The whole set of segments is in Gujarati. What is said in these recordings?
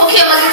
ભૂખે મરી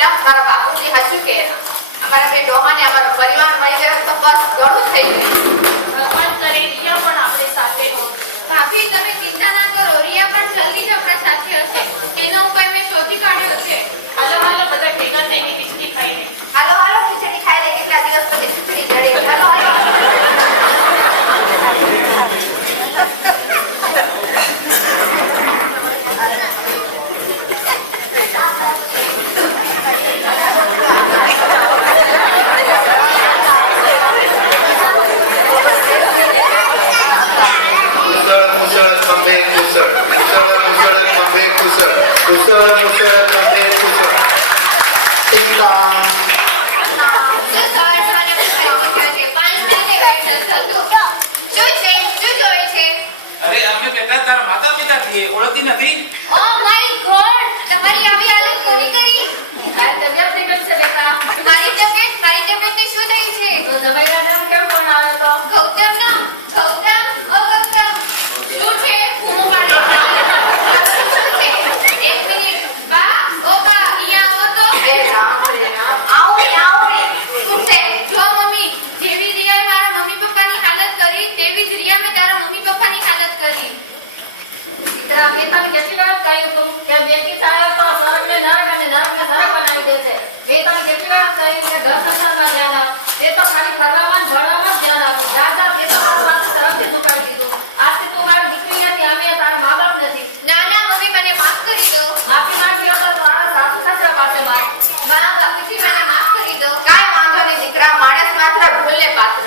બેટા મારા બાપુજી હાચું કે અમારા બે ડોમાને અમારો પરિવાર મળી ગયો તો બસ ઘણું થઈ ગયું. ભગવાન કરે રિયા પણ આપણે સાથે હો. ભાભી તમે ચિંતા ના કરો, રિયા પણ જલ્દી જ આપણા સાથે હશે. એનો ઉપાય મેં શોધી કાઢ્યો છે. હાલો હાલો બધા ભેગા થઈને ખીચડી ખાઈને. હાલો હાલો ખીચડી ખાઈ લે, કેટલા દિવસ પછી ખીચડી જડે. હાલો હાલો. ઓળખતી નથી. ઓ માય ગોડ, તમારી આવી હાલત કોની કરી? આ તબિયત નીકળ છે બેટા. મારી તબિયતને શું થઈ છે? તો તમારા નામ કેમ કોણ આવે તો? ગૌતમ ના ગૌતમ, ઓ ગૌતમ શું છે? હું પાડે શું છે? એક મિનિટ બા, ઓ બા અહીંયા આવો તો. એ રામ રે રામ, આવો રે. શું છે? જો મમ્મી, જેવી રિયાએ મારા મમ્મી પપ્પાની હાલત કરી તેવી જ રિયા મેં તારા મમ્મી પપ્પાની હાલત કરી. આ બેટા કેટલી વાર કહ્યું તું કે બેટી થાય તો સ્વર્ગને નરક અને નરકને સ્વર્ગ બનાવી દેશે. બેટા કેટલી વાર કહ્યું કે ઘર સંસારમાં ધ્યાન આપ. તે તો ખાલી ફરવામાં ભણવામાં જ ધ્યાન આપો. દાદા તે તો મારું માથું તરફથી ઝુકાવી દીધું. આજથી તું મારી દીકરી નથી, અમે તારા મા બાપ નથી. ના ના મમ્મી, મને માફ કરી દો. માફી માંગી હોય તો તારા સાસુ સસરા પાસે માંગ. બા બાપુજી મને માફ કરી દો. કાંઈ વાંધો નહીં દીકરા, માણસ માત્ર ભૂલને પાત્ર.